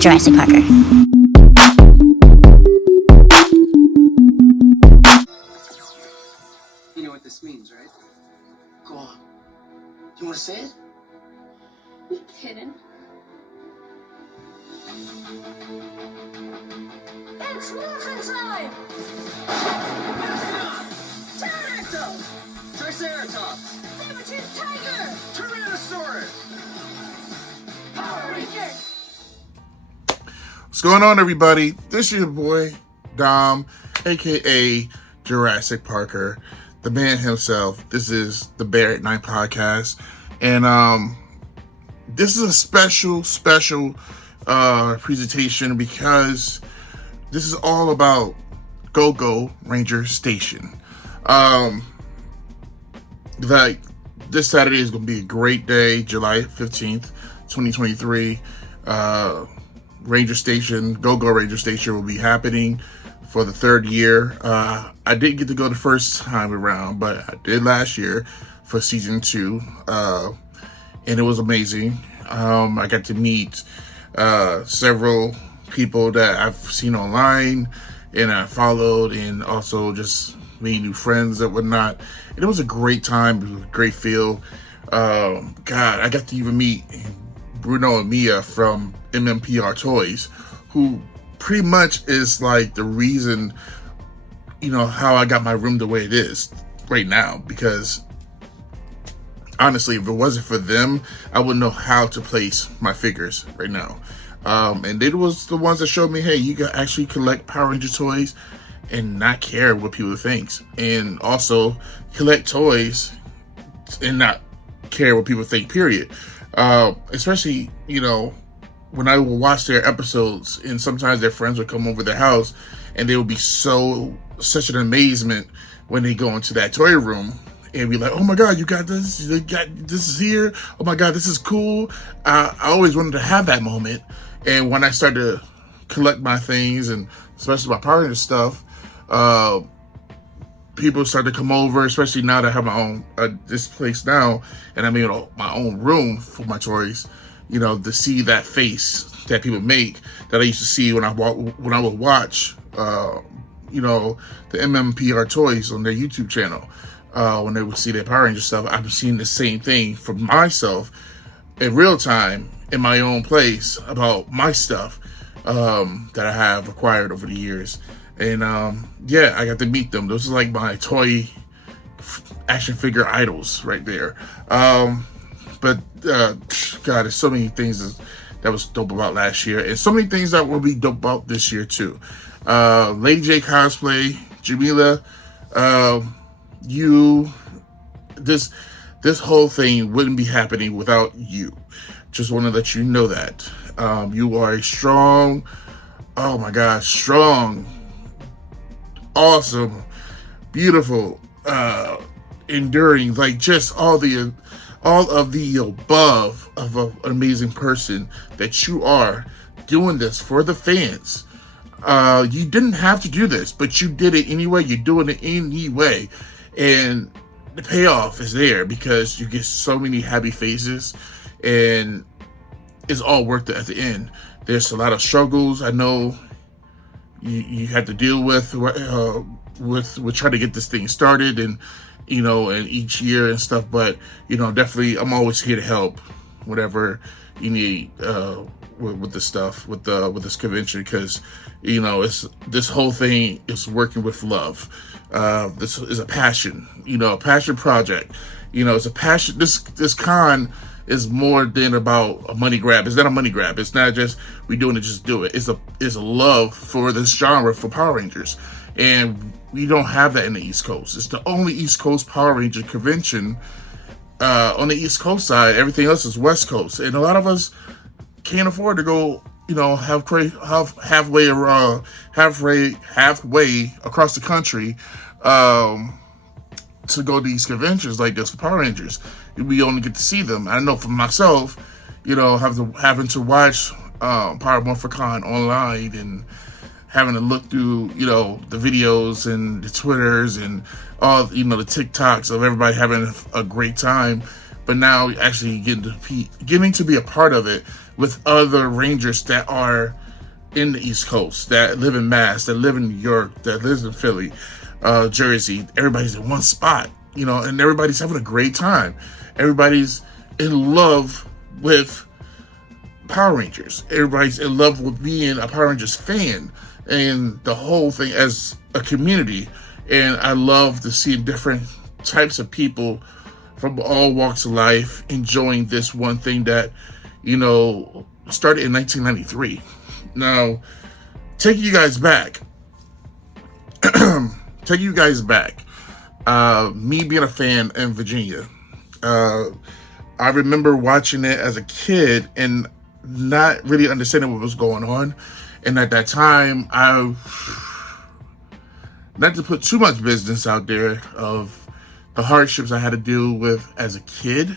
Jurassic Parker. You know what this means, right? Go on. You want to say it? You kidding? It's morphin' time! Pterodactyl! Triceratops! Saber-toothed tiger! Tyrannosaurus! Power Rangers! What's going on, everybody? This is your boy, Dom, aka Jurassic Parker, the man himself. This is the BearatNight podcast. And this is a special presentation because this is all about GOGO Ranger Station. Like, this Saturday is going to be a great day, July 15th, 2023. Ranger Station, GOGO Ranger Station will be happening for the third year. I didn't get to go the first time around, but I did last year for season 2. And it was amazing. I got to meet several people that I've seen online and I followed, and also just made new friends and whatnot. And it was a great time. It was a great feel. God, I got to even meet Bruno and Mia from MMPR Toys, who pretty much is like the reason, how I got my room the way it is right now. Because honestly, if it wasn't for them, I wouldn't know how to place my figures right now. And they was the ones that showed me, hey, you can actually collect Power Ranger toys and not care what people think. And also collect toys and not care what people think, period. Especially, when I would watch their episodes, and sometimes their friends would come over their house and they would be such an amazement when they go into that toy room and be like, oh my God, you got this, this is here. Oh my God, this is cool. I always wanted to have that moment. And when I started to collect my things, and especially my Power Ranger stuff, people started to come over, especially now that I have my own, this place now, and I made my own room for my toys, to see that face that people make that I used to see when I would watch, the MMPR Toys on their YouTube channel. When they would see their Power Ranger stuff, I'm seeing the same thing for myself in real time in my own place about my stuff that I have acquired over the years. And yeah, I got to meet them. Those are like my toy action figure idols right there. But God, there's so many things that was dope about last year, and so many things that will be dope about this year too. Lady J Cosplay, Jamila, this whole thing wouldn't be happening without you. Just want to let you know that. You are a strong, oh my gosh, strong, awesome, beautiful, enduring, like just all of the above of an amazing person that you are, doing this for the fans. You didn't have to do this, but you did it anyway. You're doing it anyway. And the payoff is there because you get so many happy faces, and it's all worth it at the end. There's a lot of struggles I know you had to deal with trying to get this thing started, and and each year and stuff. But definitely, I'm always here to help, whatever you need with this stuff, with this convention, because it's this whole thing is working with love. This is a passion, a passion project. It's a passion. This con is more than about a money grab. It's not a money grab. It's not just we doing it just do it. It's a love for this genre, for Power Rangers, and we don't have that in the East Coast. It's the only East Coast Power Ranger convention on the East Coast side. Everything else is West Coast, and a lot of us can't afford to go, halfway across the country to go to these conventions like this for Power Rangers. We only get to see them. I know for myself, having to watch Power Morphicon online and having to look through, the videos and the Twitters and all, the TikToks of everybody having a great time. But now actually getting to be a part of it with other Rangers that are in the East Coast, that live in Mass, that live in New York, that lives in Philly, Jersey. Everybody's in one spot, you know, and everybody's having a great time. Everybody's in love with Power Rangers. Everybody's in love with being a Power Rangers fan and the whole thing as a community. And I love to see different types of people from all walks of life enjoying this one thing that, you know, started in 1993. Now, taking you guys back, me being a fan in Virginia, I remember watching it as a kid and not really understanding what was going on. And at that time, not to put too much business out there of the hardships I had to deal with as a kid,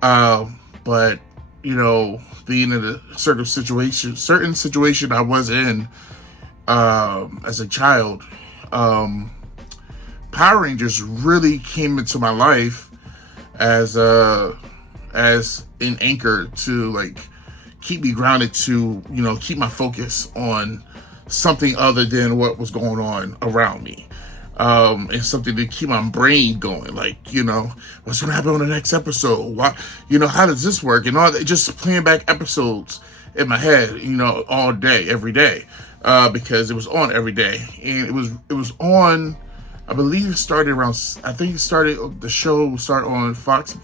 but, you know, being in a certain situation I was in as a child, Power Rangers really came into my life as an anchor to, like, keep me grounded, to, you know, keep my focus on something other than what was going on around me. And something to keep my brain going, like, you know, what's going to happen on the next episode? Why, you know, how does this work? And all that, just playing back episodes in my head, you know, all day, every day, because it was on every day. And it was on, I believe it started around, the show started on Fox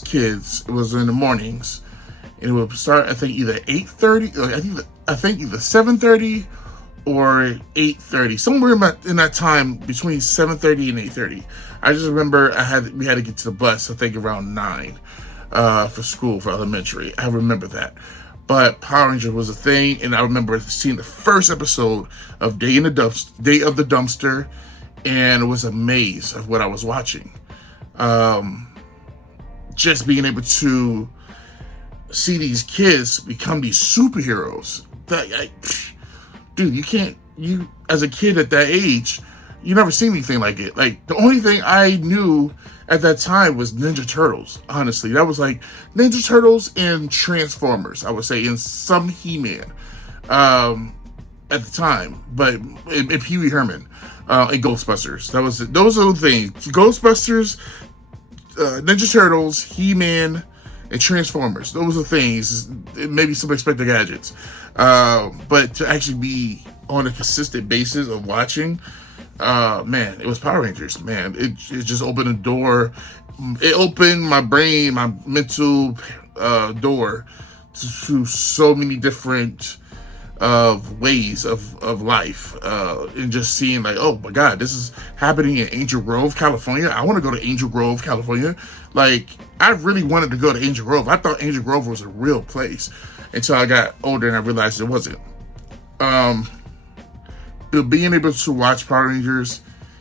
Kids. It was in the mornings. And it would start, I think, either 8:30, or I think either 7:30 or 8:30, somewhere in that time between 7:30 and 8:30. I just remember we had to get to the bus, I think around 9, for school, for elementary. I remember that. But Power Rangers was a thing, and I remember seeing the first episode of Day of the Dumpster, and it was amazed of what I was watching. Just being able to see these kids become these superheroes. Dude, you as a kid at that age, you never seen anything like it. Like, the only thing I knew at that time was Ninja Turtles. Honestly, that was like Ninja Turtles and Transformers, I would say, and some He-Man at the time, but and Pee Wee Herman and Ghostbusters. Those are the things. Ghostbusters, Ninja Turtles, He-Man, and Transformers. Those are things. Maybe some Inspector Gadgets. But to actually be on a consistent basis of watching, man, it was Power Rangers, man. It just opened a door. It opened my brain, my mental door to so many different ways of life, and just seeing, like, oh my God, this is happening in Angel Grove, California. I want to go to Angel Grove, California. Like, I really wanted to go to Angel Grove. I thought Angel Grove was a real place until I got older and I realized it wasn't. But being able to watch Power Rangers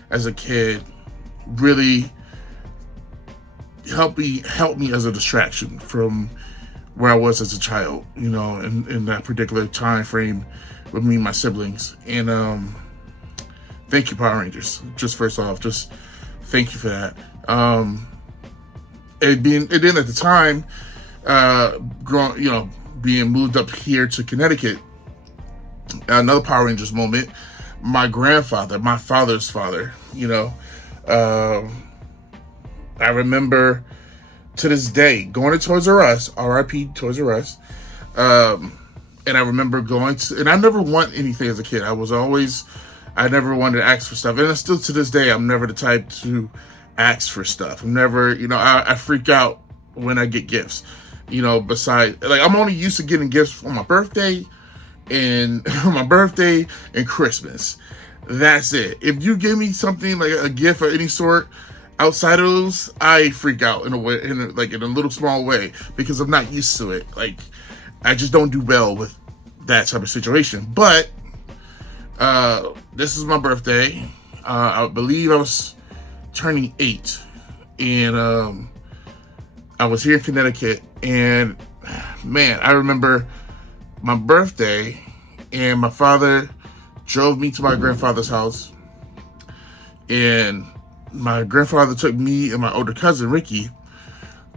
as a kid really helped me as a distraction from where I was as a child, you know, in that particular time frame with me and my siblings. And thank you, Power Rangers. Just first off, just thank you for that. And then at the time, being moved up here to Connecticut, another Power Rangers moment. My grandfather, my father's father, you know, I remember to this day going to Toys R Us, RIP Toys R Us, and I remember going to, and I never want anything as a kid. I never wanted to ask for stuff, and still to this day, I'm never the type to ask for stuff. I'm never, you know, I freak out when I get gifts, you know, besides, like, I'm only used to getting gifts on my birthday and Christmas. That's it. If you give me something like a gift of any sort outside of those, I freak out in a little small way, because I'm not used to it. Like, I just don't do well with that type of situation. But this is my birthday. I believe I was turning 8, and I was here in Connecticut, and man, I remember my birthday, and my father drove me to my grandfather's house, and my grandfather took me and my older cousin Ricky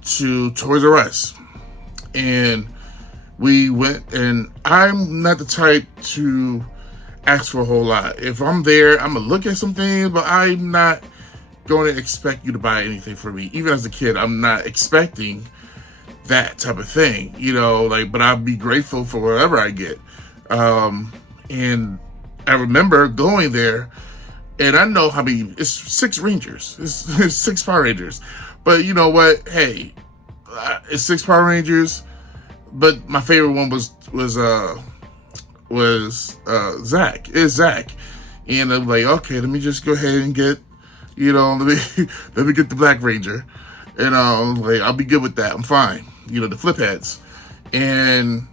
to Toys R Us, and we went, and I'm not the type to ask for a whole lot. If I'm there, I'm gonna look at some things, but I'm not going to expect you to buy anything for me. Even as a kid, I'm not expecting that type of thing, but I'll be grateful for whatever I get. And I remember going there, and I know how many, it's 6 Rangers, it's 6 Power Rangers, but you know what, hey, it's 6 Power Rangers, but my favorite one was Zach, and I'm like, okay, let me just go ahead and get, let me get the Black Ranger, and I'll be good with that, I'm fine, the flip heads. And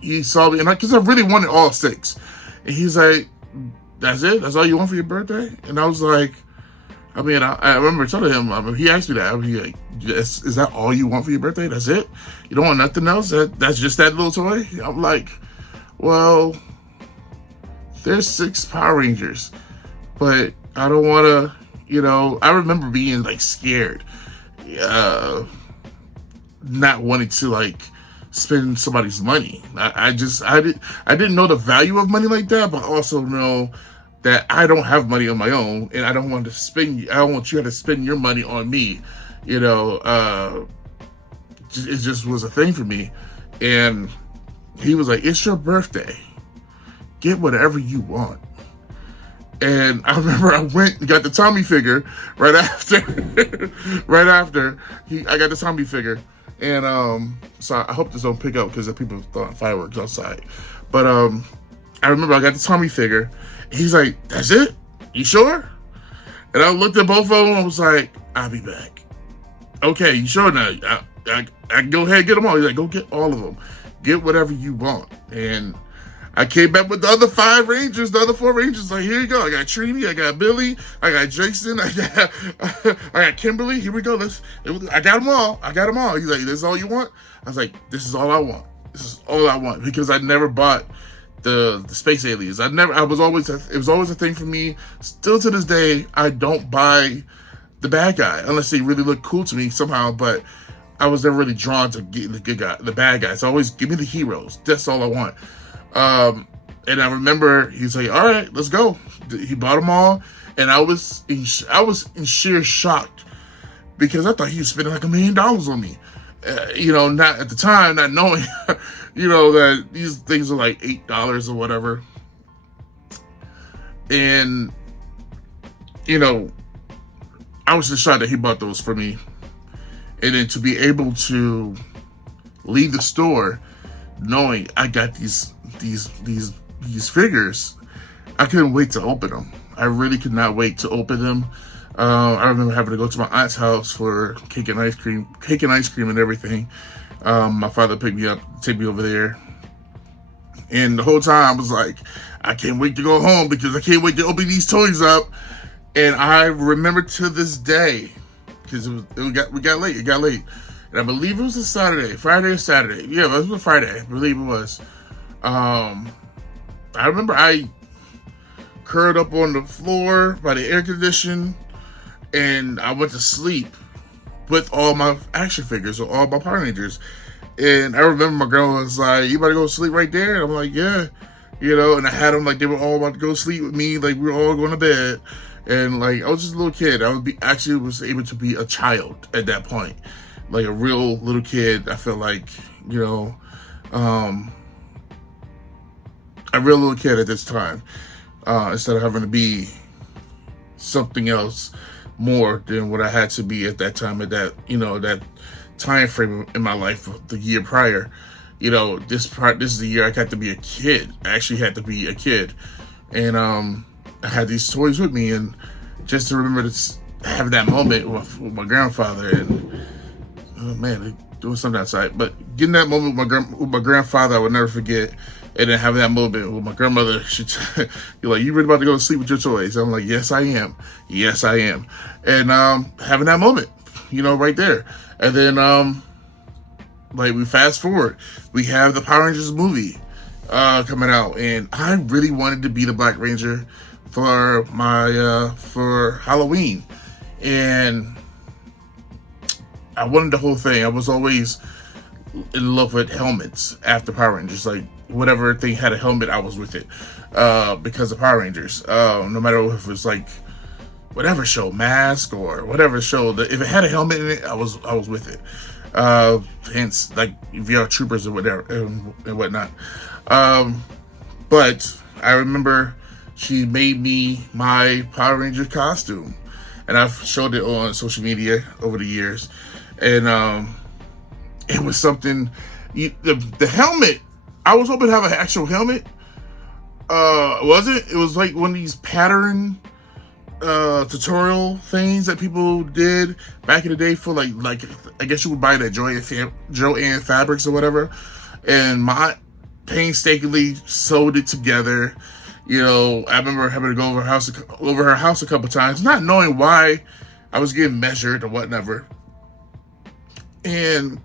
he saw me, and because I really wanted all 6, and he's like, that's it? That's all you want for your birthday? And I was like, I remember telling him, he asked me that, like, yes, is that all you want for your birthday? That's it? You don't want nothing else? That's just that little toy? I'm like, well, there's 6 Power Rangers, but I don't want to, I remember being like scared, not wanting to like spend somebody's money. I didn't know the value of money like that, but also know that I don't have money on my own, and I don't want you to spend your money on me. It just was a thing for me. And he was like, it's your birthday, get whatever you want. And I remember I went and got the Tommy figure right after. I got the Tommy figure. And so I hope this don't pick up because the people throwing fireworks outside. But I remember I got the Tommy figure. And he's like, that's it? You sure? And I looked at both of them. I was like, I'll be back. Okay, you sure now? I can go ahead and get them all. He's like, go get all of them. Get whatever you want. And I came back with the other 5 Rangers, the other 4 Rangers. Like, here you go. I got Trini, I got Billy, I got Jason, I got Kimberly. Here we go. I got them all. He's like, this is all you want? I was like, this is all I want. This is all I want, because I never bought the space aliens. It was always a thing for me. Still to this day, I don't buy the bad guy unless they really look cool to me somehow. But I was never really drawn to getting the bad guys. Always give me the heroes. That's all I want. And I remember he's like, all right, let's go. He bought them all. And I was in sheer shock, because I thought he was spending like $1 million on me. Not at the time, not knowing, that these things are like $8 or whatever. And, I was just shocked that he bought those for me. And then to be able to leave the store knowing I got these figures, I couldn't wait to open them. I really could not wait to open them. I remember having to go to my aunt's house for cake and ice cream and everything. My father picked me up, take me over there. And the whole time I was like, I can't wait to go home because I can't wait to open these toys up. And I remember to this day, because it got late. And I believe it was a Friday or Saturday. Yeah, it was a Friday. I believe it was. I remember I curled up on the floor by the air condition, and I went to sleep with all my action figures or all my Power Rangers. And I remember my grandma was like, you about to go to sleep right there? And I'm like, yeah. And I had them like they were all about to go to sleep with me, like we were all going to bed. And like I was just a little kid. I was able to be a child at that point. Like a real little kid. I felt like, a real little kid at this time, instead of having to be something else more than what I had to be at that time, at that, that time frame in my life, the year prior. This is the year I got to be a kid. I actually had to be a kid. And I had these toys with me, and just to remember to have that moment with my grandfather, and oh man, they're doing something outside, but getting that moment with my grandfather, I would never forget. And then having that moment with my grandmother, you're like, you really about to go to sleep with your toys? I'm like, yes, I am. Yes, I am. And having that moment, right there. And then, like, we fast forward. We have the Power Rangers movie coming out. And I really wanted to be the Black Ranger for for Halloween. And I wanted the whole thing. I was always in love with helmets after Power Rangers. Like whatever thing had a helmet, I was with it because of Power Rangers. No matter if it was like whatever show, Mask or whatever show, if it had a helmet in it, I was with it. Hence, like VR Troopers or whatever and whatnot. But I remember she made me my Power Ranger costume, and I've showed it on social media over the years, and it was something. The helmet, I was hoping to have an actual helmet. Was it? It was like one of these pattern tutorial things that people did back in the day for like I guess you would buy it at Joann Fabrics or whatever, and my painstakingly sewed it together. You know, I remember having to go over her house a couple times, not knowing why I was getting measured or whatever, and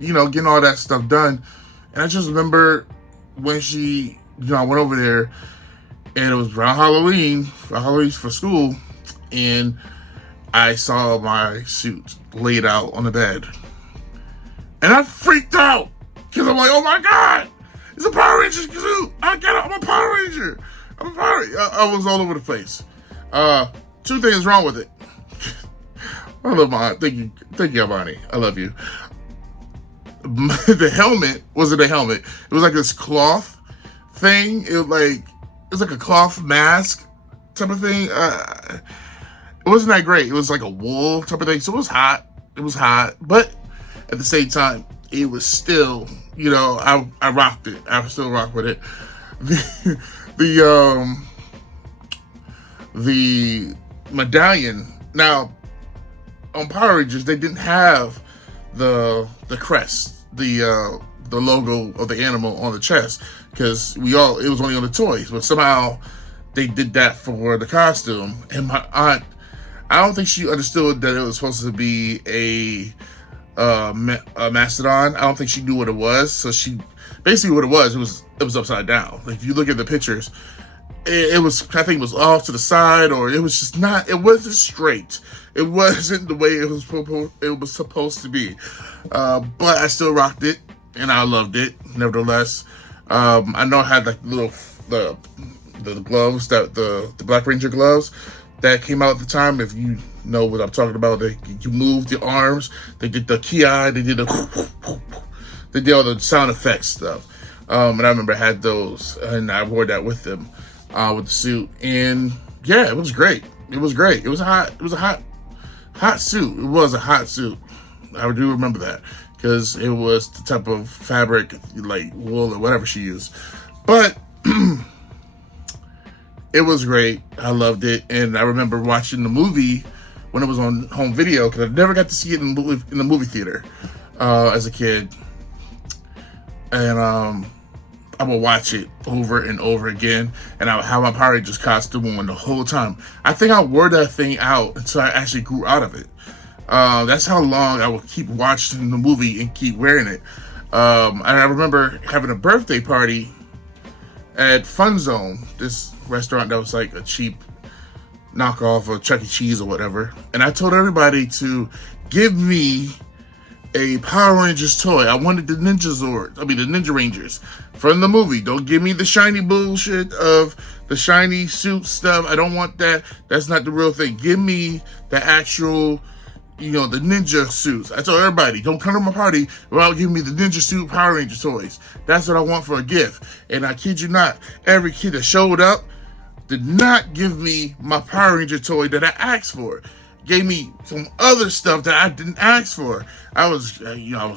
you know, getting all that stuff done. And I just remember when she, you know, I went over there, and it was around Halloween for school, and I saw my suit laid out on the bed, and I freaked out because I'm like, oh my God, it's a Power Ranger suit! I'm a Power Ranger! I was all over the place. Two things wrong with it. I love my, thank you, Bonnie. I love you. The helmet wasn't a helmet. It was like this cloth thing. It was like a cloth mask type of thing. It wasn't that great. It was like a wool type of thing. So it was hot. But at the same time, it was still, you know, I rocked it. I still rock with it. The medallion. Now, on Power Rangers, they didn't have the crest, the logo of the animal on the chest, because it was only on the toys. But somehow they did that for the costume. And my aunt, I don't think she understood that it was supposed to be a mastodon. I don't think she knew what it was. So she basically what it was upside down. Like if you look at the pictures, it was, I think it was off to the side, or it was just not. It wasn't straight. It wasn't the way it was supposed to be. But I still rocked it, and I loved it. Nevertheless, I know I had like the gloves, that the Black Ranger gloves that came out at the time. If you know what I'm talking about, you move the arms. They did the ki. They did they did all the sound effects stuff. And I remember I had those, and I wore that with them, with the suit. And yeah, it was great. It was great. It was a hot suit. It was a hot suit. I do remember that, because it was the type of fabric, like wool or whatever she used. But it was great. I loved it. And I remember watching the movie when it was on home video, because I never got to see it in the movie theater as a kid. And I would watch it over and over again, and I would have my Power Rangers costume on the whole time. I think I wore that thing out until I actually grew out of it. That's how long I would keep watching the movie and keep wearing it. And I remember having a birthday party at Fun Zone, this restaurant that was like a cheap knockoff of Chuck E. Cheese or whatever. And I told everybody to give me a Power Rangers toy. I wanted the Ninja Rangers from the movie. Don't give me the shiny bullshit of the shiny suit stuff. I don't want that. That's not the real thing. Give me the actual, you know, the ninja suits. I told everybody, don't come to my party without giving me the ninja suit Power Ranger toys. That's what I want for a gift. And I kid you not, every kid that showed up did not give me my Power Ranger toy that I asked for. Gave me some other stuff that I didn't ask for. I was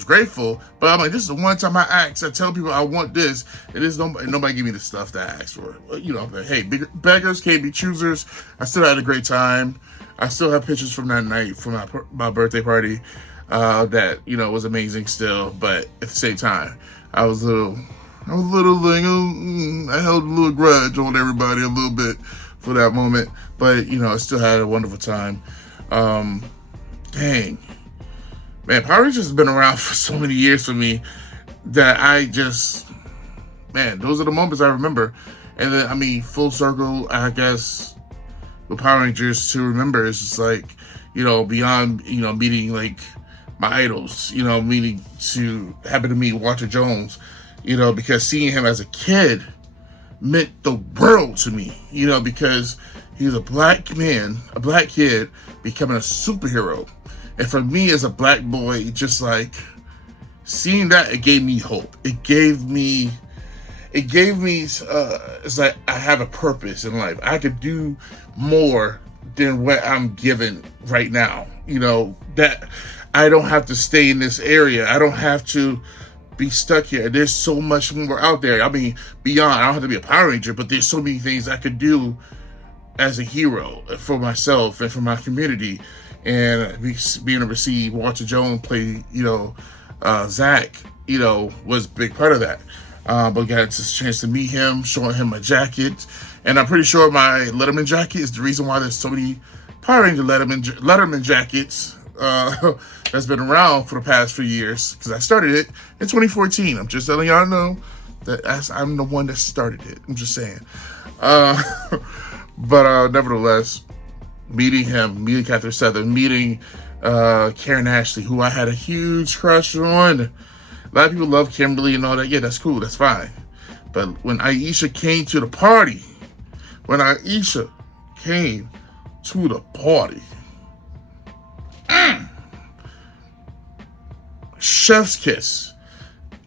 grateful, but I'm like, this is the one time I asked. I tell people I want this, and nobody give me the stuff that I asked for. You know, but hey, beggars can't be choosers. I still had a great time. I still have pictures from that night, from my birthday party, that, you know, was amazing still. But at the same time, I was a little like, I held a little grudge on everybody a little bit for that moment. But, you know, I still had a wonderful time. Dang. Man, Power Rangers has been around for so many years for me that those are the moments I remember. And then, I mean, full circle, I guess, with Power Rangers to remember is just like, you know, beyond, you know, meeting like my idols, you know, meaning to happen to meet Walter Jones, you know, because seeing him as a kid meant the world to me, you know, because he's a black man, a black kid becoming a superhero. And for me as a black boy, just like seeing that, it gave me hope. It gave me, it's like I have a purpose in life. I could do more than what I'm given right now. You know, that I don't have to stay in this area. I don't have to be stuck here. There's so much more out there. I mean, beyond, I don't have to be a Power Ranger, but there's so many things I could do as a hero for myself and for my community. And being able to see Walter Jones play, you know, Zach, you know, was a big part of that. But got a chance to meet him, showing him my jacket. And I'm pretty sure my Letterman jacket is the reason why there's so many Power Ranger Letterman jackets that's been around for the past few years. Because I started it in 2014. I'm just letting y'all know that I'm the one that started it. I'm just saying. But nevertheless, meeting him, meeting Catherine Southern, meeting Karen Ashley, who I had a huge crush on. A lot of people love Kimberly and all that. Yeah, that's cool. That's fine. But when Aisha came to the party, chef's kiss.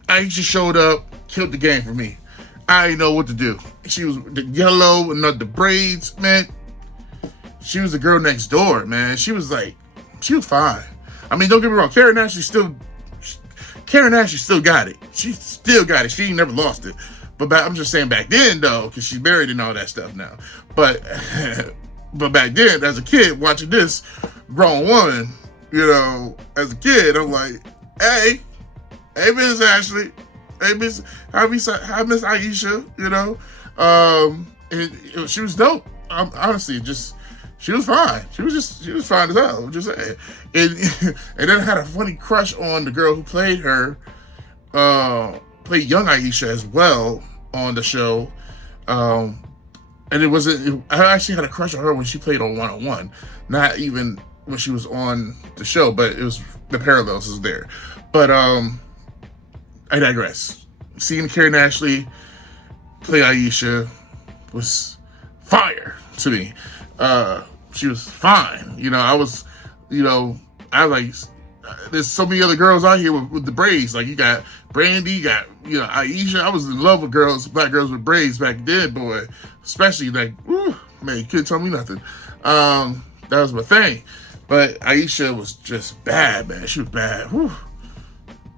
Aisha showed up, killed the game for me. I didn't know what to do. She was the yellow and the braids, man. She was the girl next door, man. She was fine. I mean, don't get me wrong. Karen Ashley still got it. She still got it. She ain't never lost it. But I'm just saying back then, though, because she's married and all that stuff now. But back then, as a kid, watching this grown woman, you know, as a kid, I'm like, hey, Miss Ashley, hey, Miss Aisha, you know, she was dope. Honestly, she was fine. She was fine as hell. I'm just saying. And then I had a funny crush on the girl who played her, played young Aisha as well on the show. And I actually had a crush on her when she played on 101. Not even when she was on the show, but it was the parallels was there. But I digress. Seeing Karen Ashley play Aisha was fire to me. She was fine. You know, there's so many other girls out here with the braids. Like, you got Brandy, you got, you know, Aisha. I was in love with black girls with braids back then, boy. Especially, like, whew, man, you couldn't tell me nothing. That was my thing. But Aisha was just bad, man. She was bad. Whew.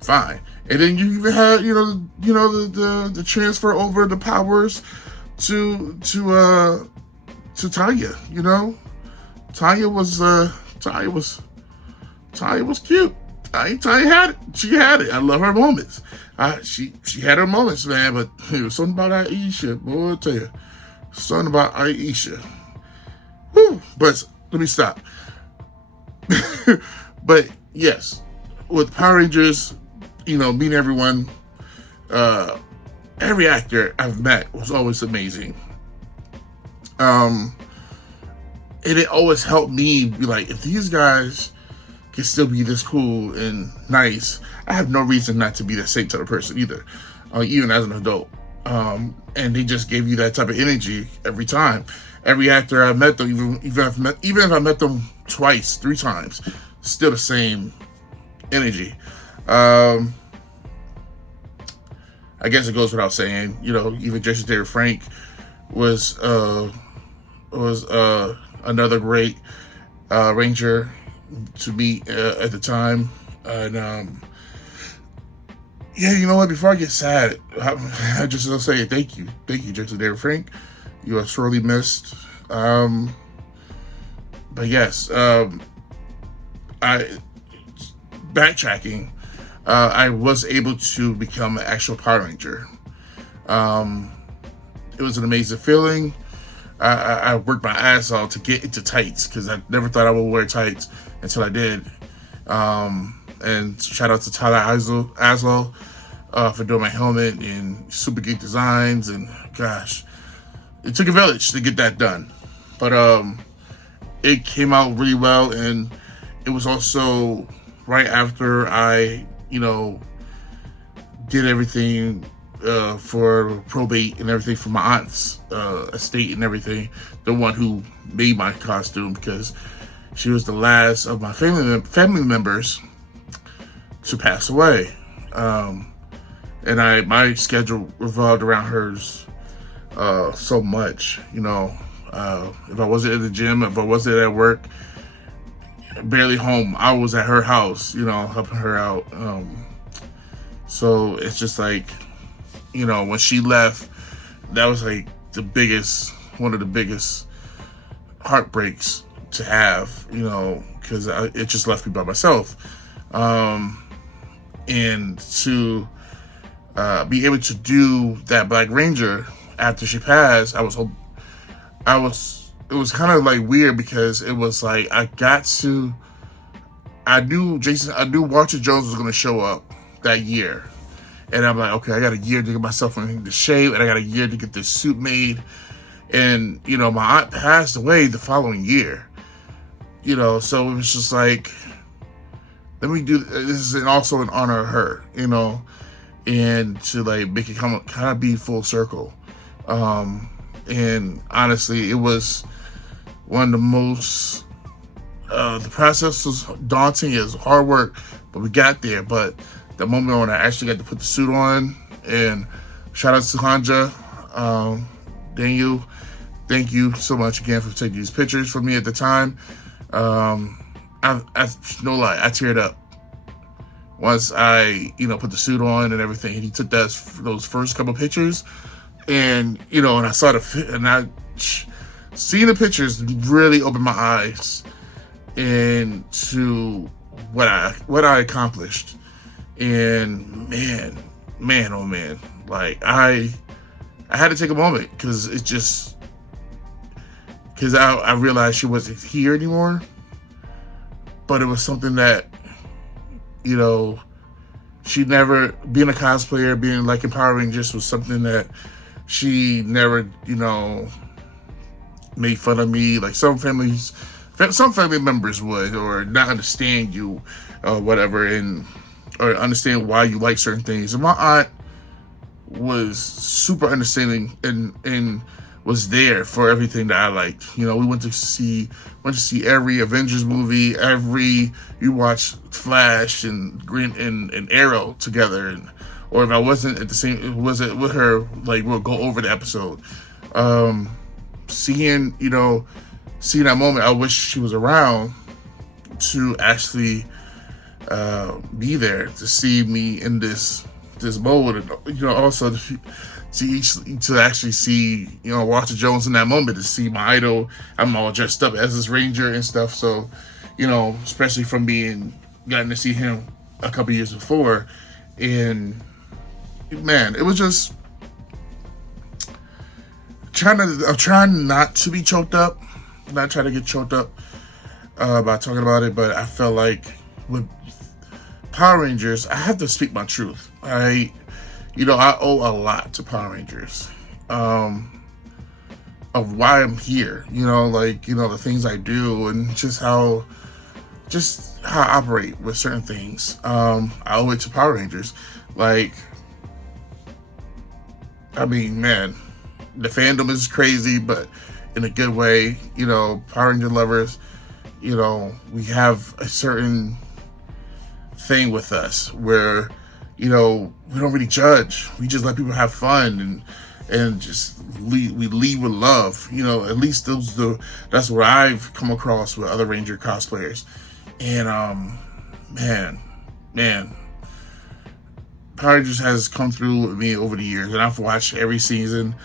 Fine. And then you even had, the transfer over the powers to Tanya, you know? Tanya was cute. Tanya had it. She had it. I love her moments. She had her moments, man, but it was something about Aisha, boy, I tell you. Something about Aisha. Whew. But let me stop. But yes, with Power Rangers, you know, meeting everyone, every actor I've met was always amazing. And it always helped me be like, if these guys can still be this cool and nice, I have no reason not to be the same type of person either, even as an adult. And they just gave you that type of energy every time. Every actor I met them, even if I met them twice, 3 times, still the same energy. I guess it goes without saying, you know, even Jason David Frank was another great Ranger to meet at the time. And yeah, you know what? Before I get sad, I just want to say thank you, Jason David Frank. You are sorely missed. But yes, backtracking. I was able to become an actual Power Ranger. It was an amazing feeling. I worked my ass off to get into tights because I never thought I would wear tights until I did. And shout out to Tyler Aslo for doing my helmet and Super Geek Designs. And gosh, it took a village to get that done. But it came out really well, and it was also right after I, did everything for probate and everything for my aunt's estate and everything, the one who made my costume, because she was the last of my family members to pass away. And my schedule revolved around hers so much, if I wasn't at the gym, if I wasn't at work, barely home, I was at her house, helping her out. So it's just like, when she left, that was like one of the biggest heartbreaks to have, because it just left me by myself. And to be able to do that Black Ranger after she passed, it was kind of like weird, because it was like I knew Walter Jones was going to show up that year. And I'm like, okay, I got a year to get myself in the shape, and I got a year to get this suit made. And, my aunt passed away the following year. So it was just like, let me do this, and also in honor of her, and to like make it kind of be full circle. And honestly, it was one of the most, the process was daunting, it was hard work, but we got there. But the moment when I actually got to put the suit on, and shout out to Hanja, Daniel, thank you so much again for taking these pictures for me at the time. No lie, I teared up once I, put the suit on and everything. And he took those first couple pictures, and and I saw seeing the pictures really opened my eyes into what I accomplished. And man, oh man, like I had to take a moment, because I realized she wasn't here anymore. But it was something that, she never, being a cosplayer, being like in Power Rangers, was something that she never, made fun of me. Like some family members would, or not understand you, or whatever, or understand why you like certain things. And my aunt was super understanding and was there for everything that I liked. We went to see every Avengers movie, you watch Flash and Green and Arrow together, or if I wasn't at the same, was it with her, like we'll go over the episode. Seeing that moment, I wish she was around to actually be there to see me in this mode, and also to actually see Walter Jones in that moment, to see my idol. I'm all dressed up as this Ranger and stuff, so especially from getting to see him a couple years before. And man, it was just I'm trying not to be choked up, not trying to get choked up by talking about it, but I felt like with Power Rangers, I have to speak my truth. I owe a lot to Power Rangers, of why I'm here, the things I do, and just how I operate with certain things. I owe it to Power Rangers. Man, the fandom is crazy, but in a good way. Power Ranger lovers, we have a certain thing with us where we don't really judge. We just let people have fun and just we lead with love. At least that's what I've come across with other Ranger cosplayers. And man, Power Rangers has come through with me over the years, and I've watched every season,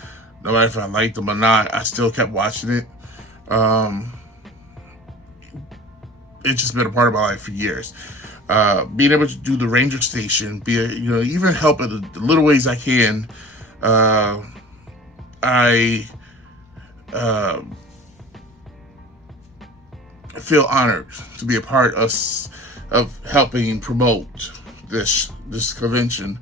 no matter if I liked them or not. I still kept watching it. It's just been a part of my life for years. Being able to do the Ranger Station, even help in the little ways I can. I feel honored to be a part of helping promote this convention,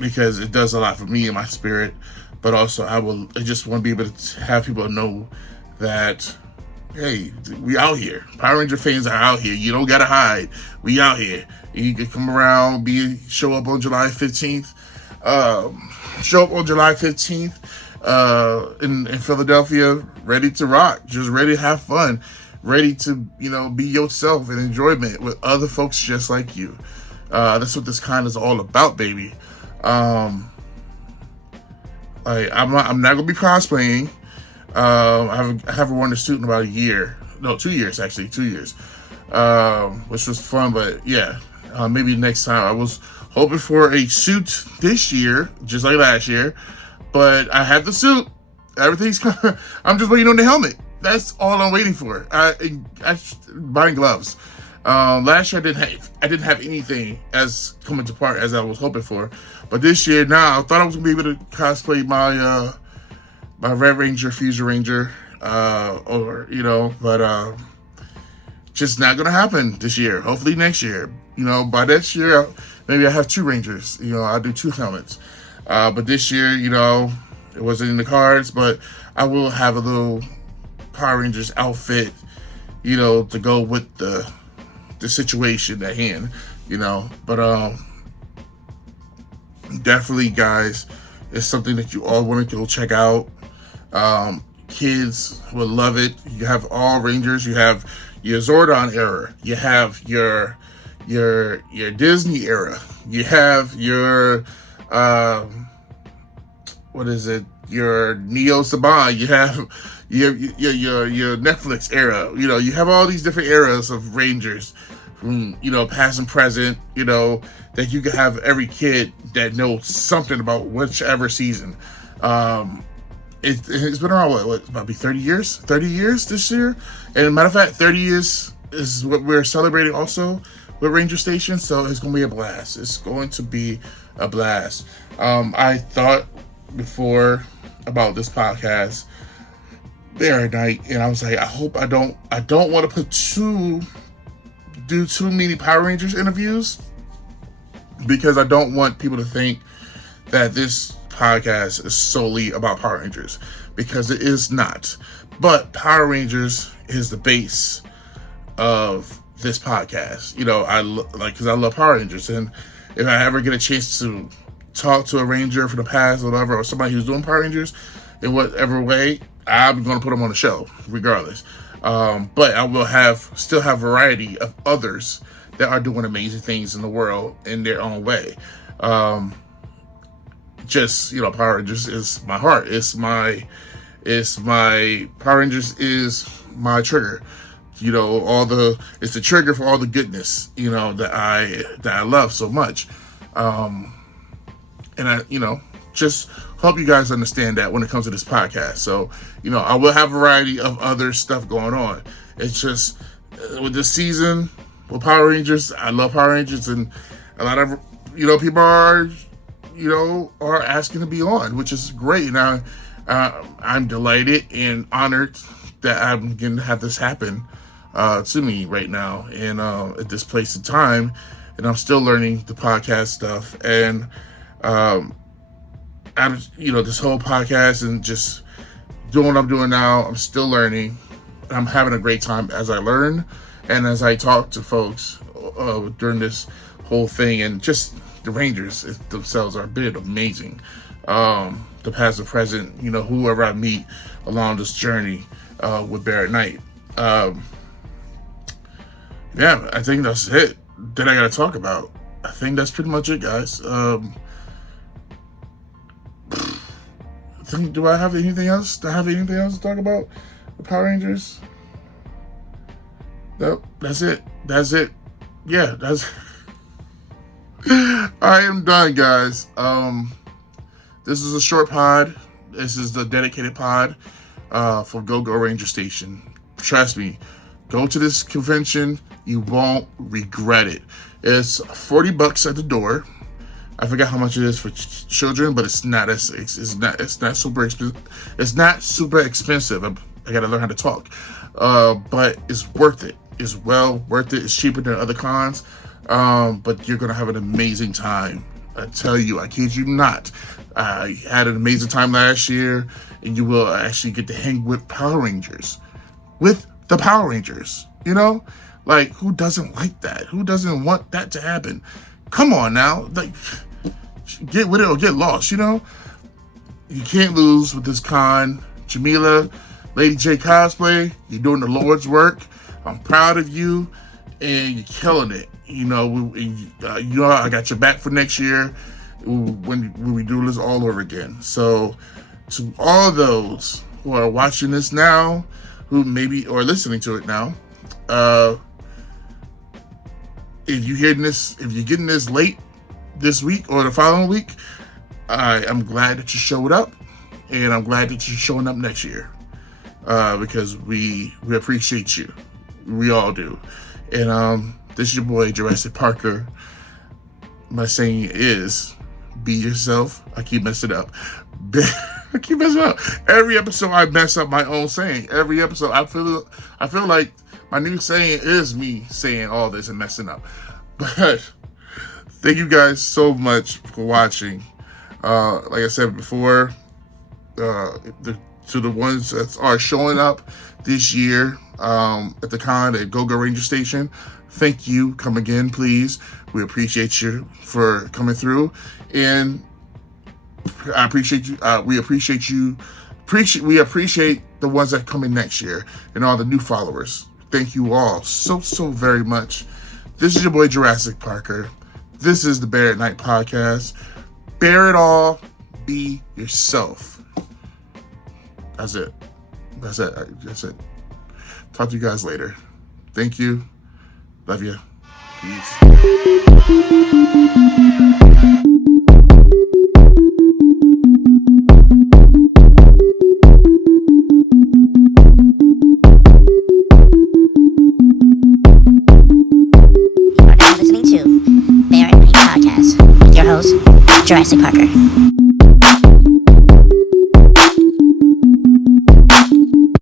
because it does a lot for me and my spirit. But also, I just want to be able to have people know that hey, we out here. Power Ranger fans are out here. You don't gotta hide. We out here. You can come around, show up on July 15th. Show up on July 15th in Philadelphia, ready to rock, just ready to have fun, ready to, be yourself and enjoyment with other folks just like you. That's what this con is all about, baby. I'm not gonna be cosplaying. I haven't worn a suit in about a year. No, 2 years actually, 2 years. Which was fun, but yeah, maybe next time. I was hoping for a suit this year, just like last year, but I have the suit. Everything's I'm just waiting on the helmet. That's all I'm waiting for. I buying gloves. Last year I didn't have anything as coming to part as I was hoping for, but this year now I thought I was gonna be able to cosplay my Red Ranger, Fusion Ranger, but just not gonna happen this year. Hopefully next year. By next year maybe I have 2 Rangers. I'll do 2 helmets. But this year, it wasn't in the cards, but I will have a little Power Rangers outfit, to go with the situation at hand, but definitely, guys, it's something that you all want to go check out. Kids will love it. You have all Rangers. You have your Zordon era. You have your Disney era. You have your your Neo Saban. You have your Netflix era. You have all these different eras of Rangers from past and present. That you can have every kid that knows something about whichever season. It's been around what about 30 years? 30 years this year. And as a matter of fact, 30 years is what we're celebrating also with Ranger Station. So it's going to be a blast. It's going to be a blast. I thought before about this podcast, BearatNight, and I was like, I don't want to do too many Power Rangers interviews, because I don't want people to think that this podcast is solely about Power Rangers, because it is not. But Power Rangers is the base of this podcast. Because I love Power Rangers, and if I ever get a chance to talk to a Ranger from the past, or whatever, or somebody who's doing Power Rangers in whatever way, I'm going to put them on the show regardless. But I will still have variety of others that are doing amazing things in the world in their own way. Power Rangers is my heart. It's my Power Rangers is my trigger. It's the trigger for all the goodness, that I love so much. And I, just hope you guys understand that when it comes to this podcast. So, I will have a variety of other stuff going on. It's just with this season with Power Rangers, I love Power Rangers, and a lot of, people are asking to be on, which is great. Now, I'm delighted and honored that I'm going to have this happen to me right now and at this place and time. And I'm still learning the podcast stuff, and I'm this whole podcast and just doing what I'm doing now. I'm still learning. I'm having a great time as I learn and as I talk to folks during this whole thing. And just the Rangers themselves are a bit amazing. The past and present, whoever I meet along this journey with BearatNight. Yeah, I think that's it that I gotta talk about. I think that's pretty much it, guys. Do I have anything else? Do I have anything else to talk about? The Power Rangers? Nope, that's it. That's it. Yeah, that's I am done, guys. This is a short pod. This is the dedicated pod for GOGO Ranger Station. Trust me, go to this convention. You won't regret it. It's $40 at the door. I forgot how much it is for children, but it's not super expensive. It's not super expensive. I gotta learn how to talk, but it's worth it. It's well worth it. It's cheaper than other cons, but you're gonna have an amazing time. I tell you, I kid you not. I had an amazing time last year, and you will actually get to hang with Power Rangers. With the Power Rangers, you know? Like, who doesn't like that? Who doesn't want that to happen? Come on now. Like, get with it or get lost, you know? You can't lose with this con. Jamila, Lady J Cosplay, you're doing the Lord's work. I'm proud of you, and you're killing it. You know, I got your back for next year when we do this all over again. So, to all those who are watching this now, who maybe or listening to it now, if you're getting this late this week or the following week, I am glad that you showed up, and I'm glad that you're showing up next year, because we appreciate you. We all do. And this is your boy Jurassic Parker. My saying is, be yourself. I keep messing up. I keep messing up. Every episode I mess up my own saying. Every episode I feel like my new saying is me saying all this and messing up. But thank you guys so much for watching. Like I said before, to the ones that are showing up this year at the con at GOGO Ranger Station, thank you. Come again, please. We appreciate you for coming through, and I appreciate you. We appreciate you. We appreciate the ones that come in next year and all the new followers. Thank you all so very much. This is your boy Jurassic Parker. This is the BearatNight podcast. Bear it all. Be yourself. That's it. That's it. Talk to you guys later. Thank you. Love you. Peace. Listening to BearatNight Podcast with your host, Jurassic Parker.